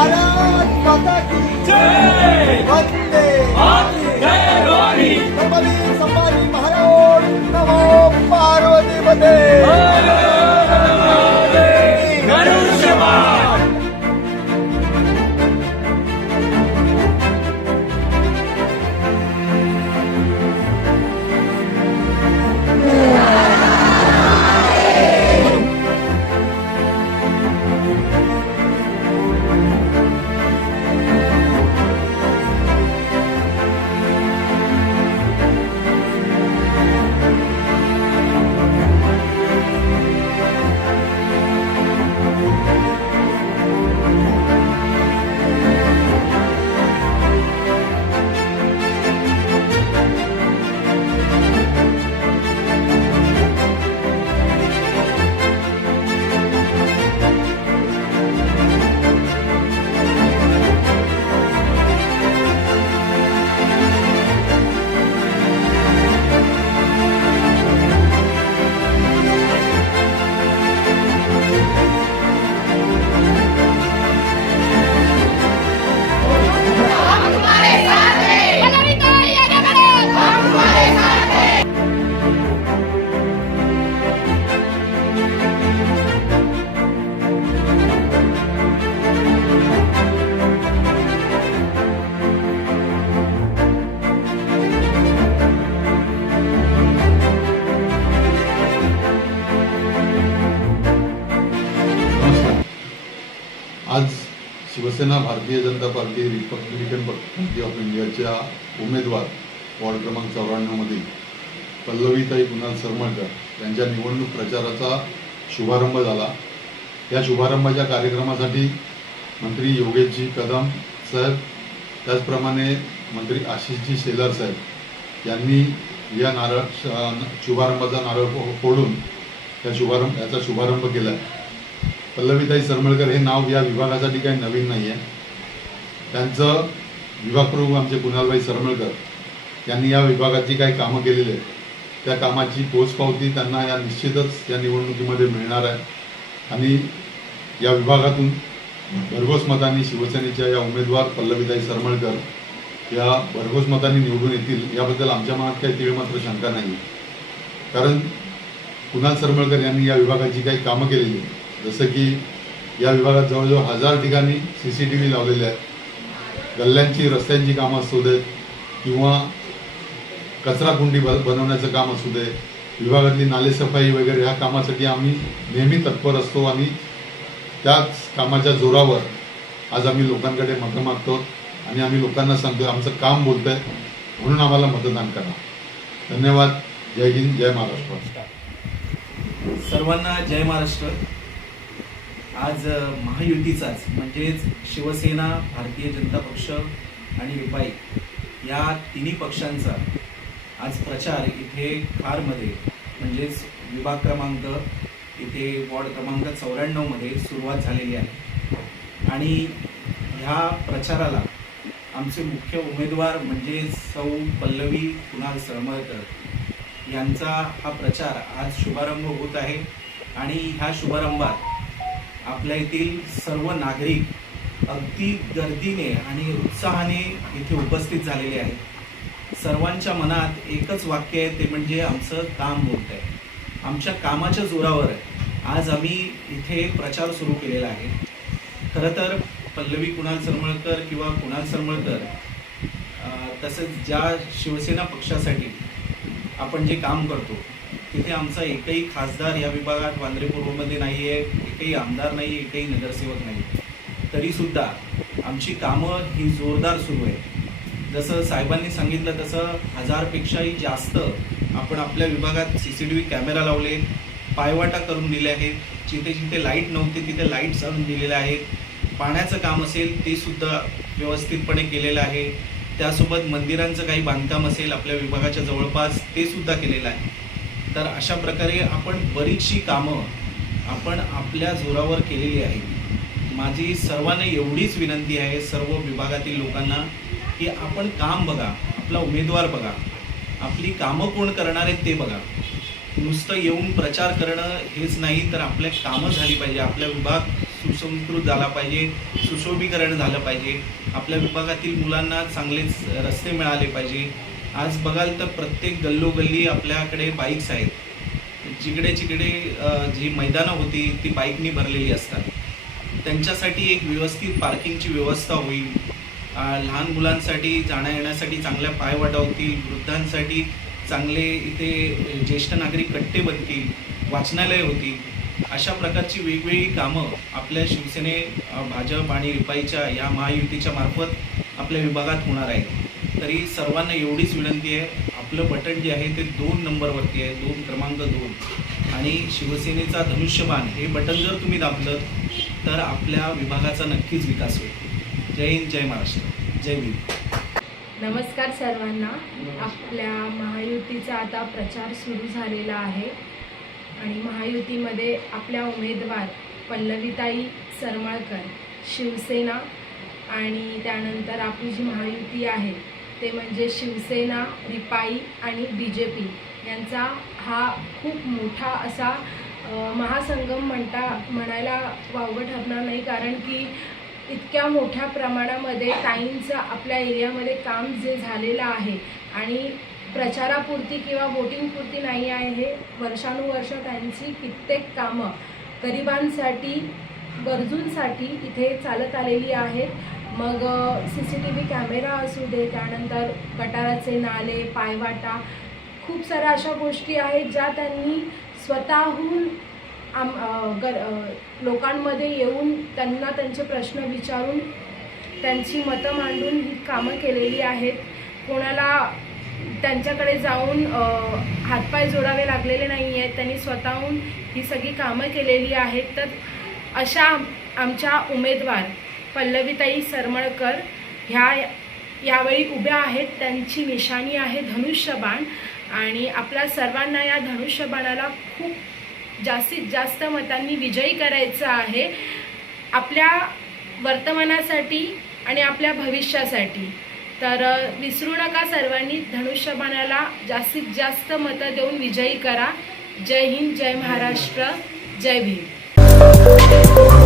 भारत माता की जय वंदे जय भवानी छत्रपती संभाजी महाराज नमो पार्वती पते धनुष्यबाण आज Shiv Sena Bharatiya Janata party Republican party of इंडियाच्या उमेदवार वॉर्ड क्रमांक 94 मधील पल्लवीताई कुणाल सरमळकर यांच्या निवडणूक प्रचाराचा शुभारंभ झाला। या शुभारंभाच्या कार्यक्रमासाठी मंत्री योगेशजी कदम साहेब, त्याचप्रमाणे मंत्री आशिषजी शेलार साहेब यांनी या शुभारंभाचा नारळ फोडून याचा शुभारंभ केला। पल्लवीताई सरमळकर हे नाव या विभागासाठी काही नवीन नाही आहे। त्यांचं विभाग प्रमुख आमचे कुणालबाई सरमळकर यांनी या विभागाची काही कामं केलेली आहेत, त्या कामाची पोचपावती त्यांना या निश्चितच या निवडणुकीमध्ये मिळणार आहे आणि या विभागातून भरघोस मतांनी शिवसेनेच्या या उमेदवार पल्लवीताई सरमळकर या भरघोस मतांनी निवडून येतील याबद्दल आमच्या मनात काही तीळ मात्र शंका नाही। कारण कुणाल सरमळकर यांनी या विभागाची काही कामं केलेली आहेत, जसं की या विभागात जवळजवळ 1000 ठिकाणी CCTV लावलेले आहेत। गल्ल्यांची रस्त्यांची कामं असू देत किंवा कचराकुंडी बनवण्याचं काम असू दे, विभागातली नालेसफाई वगैरे ह्या कामासाठी आम्ही नेहमी तत्पर असतो आणि त्याच कामाच्या जोरावर आज आम्ही लोकांकडे मतं मागतो आणि आम्ही लोकांना सांगतो आमचं काम बोलतंय म्हणून आम्हाला मतदान करा। धन्यवाद। जय हिंद, जय महाराष्ट्र। सर्वांना जय महाराष्ट्र। आज महायुतीचाच म्हणजेच शिवसेना, भारतीय जनता पक्ष आणि रिपाई या तिन्ही पक्षांचा आज प्रचार इथे खारमध्ये म्हणजेच विभाग क्रमांक इथे वॉर्ड क्रमांक 94 मध्ये सुरुवात झालेली आहे आणि ह्या प्रचाराला आमचे मुख्य उमेदवार म्हणजे सौ पल्लवी कुणाल सरमळकर यांचा हा प्रचार आज शुभारंभ होत आहे आणि ह्या शुभारंभात आपल्या येथील सर्व नागरिक अगदी गर्दीने आणि उत्साहाने इथे उपस्थित झालेले आहेत। सर्वांच्या मनात एकच वाक्य आहे, ते म्हणजे आमचं काम बोलतंय। आमच्या कामाच्या जोरावर आज आम्ही इथे प्रचार सुरू केलेला आहे। खरं तर पल्लवी कुणाल सरमळकर किंवा कुणाल सरमळकर तसंच ज्या शिवसेना पक्षासाठी आपण जे काम करतो तिथे आमचा एकही खासदार या विभागात वांद्रे पूर्वमध्ये नाही आहे, एकही आमदार नाही, एकही नगरसेवक नाही, तरीसुद्धा आमची कामं ही जोरदार सुरू आहे। जसं साहेबांनी सांगितलं तसं 1000पेक्षाही जास्त आपण आपल्या विभागात CCTV कॅमेरा लावले, पायवाटा करून दिले आहेत, जिथे जिथे लाईट नव्हते तिथे लाईट्स आणून दिलेले आहेत। पाण्याचं काम असेल ते सुद्धा व्यवस्थितपणे केलेलं आहे। त्यासोबत मंदिरांचं काही बांधकाम असेल आपल्या विभागाच्या जवळपास ते सुद्धा केलेलं आहे। तर अशा प्रकारे आपण बरीचशी कामं आपण आपल्या जोरावर केलेली आहेत। माझी सर्वांना एवढीच विनंती आहे सर्व विभागातील लोकांना की आपण काम बघा, आपला उमेदवार बघा, आपली कामं कोण करणार आहेत ते बघा। नुसतं येऊन प्रचार करणं हेच नाही तर आपल्या कामं झाली पाहिजे, आपला विभाग सुसंस्कृत झाला पाहिजे, सुशोभीकरण झालं पाहिजे, आपल्या विभागातील मुलांना चांगलेच रस्ते मिळाले पाहिजे. आज बघाल तर प्रत्येक गल्लोगल्ली आपल्याकडे बाईक्स आहेत. जिकडे जिकडे जी मैदानं होती ती बाईकनी भरलेली असतात. त्यांच्यासाठी एक व्यवस्थित पार्किंगची व्यवस्था होईल. लहान मुलांसाठी जाण्या येण्यासाठी चांगल्या पायवाटा होतील. वृद्धांसाठी चांगले इथे ज्येष्ठ नागरिक कट्टे बनतील, वाचनालय होतील. अशा प्रकारची वेगवेगळी कामं आपल्या शिवसेने, भाजप आणि रिपाईच्या या महायुतीच्या मार्फत आपल्या विभागात होणार आहेत. तरी सर्वांना एवढीच विनंती आहे, आपलं बटन जे आहे ते 2 नंबरवरती आहे, 2 क्रमांक 2 आणि शिवसेनेचा धनुष्यबाण हे बटन जर तुम्ही दाबलं तर आपल्या विभागाचा नक्कीच विकास होईल. जय हिंद, जय महाराष्ट्र, जय भीम. नमस्कार सर्वांना. आपल्या महायुतीचा आता प्रचार सुरू झालेला आहे आणि महायुतीमध्ये आपल्या उमेदवार पल्लवीताई सरमाळकर शिवसेना आणि त्यानंतर आपली जी महायुती आहे ते म्हणजे शिवसेना, रिपाई आणि BJP यांचा हा खूप मोठा असा महासंगम म्हणायला वावगं ठरणार नाही. कारण की इतक्या मोठ्या प्रमाणामध्ये ताईंचं आपल्या एरियामध्ये काम जे झालेलं आहे आणि प्रचारापुरती किंवा वोटिंगपुरती नाही आहे, हे वर्षानुवर्ष त्यांची कित्येक कामं गरिबांसाठी, गरजूंसाठी इथे चालत आलेली आहेत. मग CCTV कॅमेरा असू दे, त्यानंतर गटाराचे नाले, पायवाटा, खूप साऱ्या अशा गोष्टी आहेत ज्या त्यांनी स्वतःहून लोकांमध्ये येऊन त्यांना त्यांचे प्रश्न विचारून त्यांची मतं मांडून ही कामं केलेली आहेत. कोणाला त्यांच्याकडे जाऊन हातपाय जोडावे लागलेले नाही आहेत, त्यांनी स्वतःहून ही सगळी कामं केलेली आहेत. तर अशा आमच्या उमेदवार पल्लवीताई सरमाळकर ह्या यावेळी उभ्या आहेत. त्यांची निशाणी आहे धनुष्यबाण आणि आपल्या सर्वांना या धनुष्यबाणाला खूप जास्तीत जास्त मतांनी विजयी करायचं आहे, आपल्या वर्तमानासाठी आणि आपल्या भविष्यासाठी. तर विसरू नका सर्वांनी, धनुष्यबाणाला जास्तीत जास्त मतं देऊन विजयी करा. जय हिंद, जय महाराष्ट्र, जय भीम.